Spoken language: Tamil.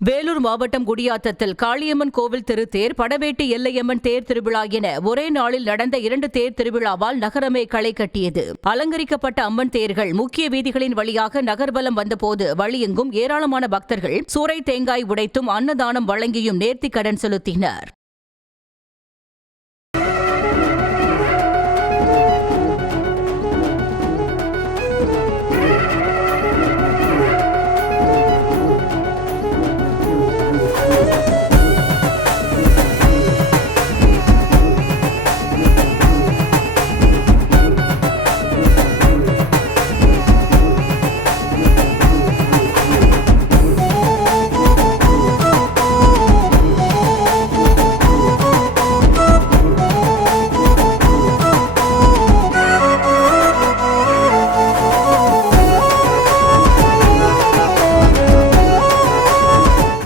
வேலூர் மாவட்டம் குடியாத்தத்தில் காளியம்மன் கோவில் திருத்தேர், படவேட்டி எல்லையம்மன் தேர் திருவிழா என ஒரே நாளில் நடந்த 2 தேர் திருவிழாவால் நகரமே களை கட்டியது. அலங்கரிக்கப்பட்ட அம்மன் தேர்கள் முக்கிய வீதிகளின் வழியாக நகர்வலம் வந்தபோது வழியெங்கும் ஏராளமான பக்தர்கள் சூறை தேங்காய் உடைத்தும் அன்னதானம் வழங்கியும் நேர்த்திக்கடன் செலுத்தினர்.